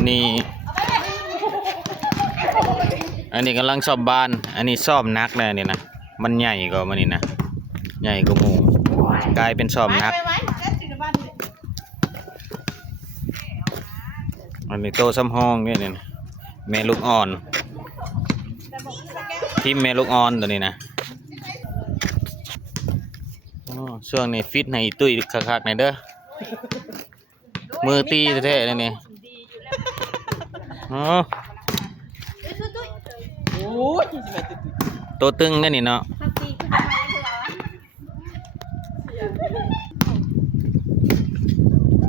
อันนี้กำลังซ่อมบ้านอันนี้ซ่อมนักเลยนี่นะมันใหญ่กว่ามันนี่นะใหญ่กว่าหมูกลายเป็นซ่อมนักอันนี้โตซ้ำห้องเนี่ยนะแม่ลูกอ่อนทีมแม่ลูกอ่อนตัวนี้นะช่วงนี้ฟิตให้ตุ้ยคักๆหน่อยเด้อมือตีแท้ๆเลยนี่ตัวตึงนี่นี่เนาะ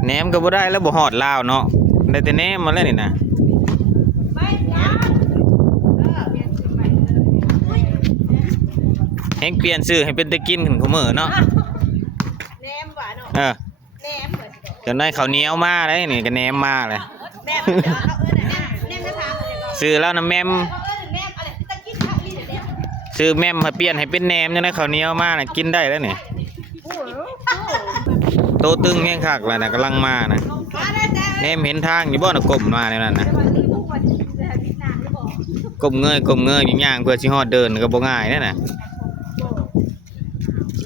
แหนมก็บ่ได้แล้วบ่หอดลาวเนาะได้แต่แหนมมาแล้วนี่นะแฮงเปลี่ยนชื่อให้เป็นตะกินขึ้นขมื้อเนาะแหนมหวานเนาะแหนมจนได้ข้าวเหนียวมาเลยนี่ก็แหนมมาเลยซื้อแล้วนะแม่มซื้อแม่มมาเปลี่ยนให้เป็นแหนมจนได้ข้าวเหนียวมาน่ะกินได้แล้วนี่โตตึงแห้งคักแล้วนะกำลังมานะแหนมเห็นทางอยู่บ่น่ะก้มมาในนั้นนะก้มเงยย่างๆเพื่อสิฮอดเดินก็บ่ง่ายนั่นน่ะ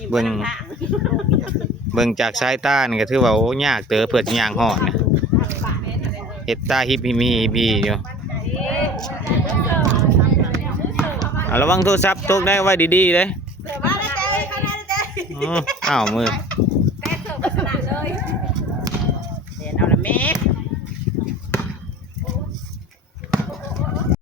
เบิ่งจากสายตานี่ก็ถือว่าโอ้ยากเต๋อเพื่อสิย่างฮอดเนี่ยเฮ็ดตาฮิปมีบีอยู่ระวังโทรศัพท์ตกได้ไว้ดีๆเลยอ้าวมือเอาละแม่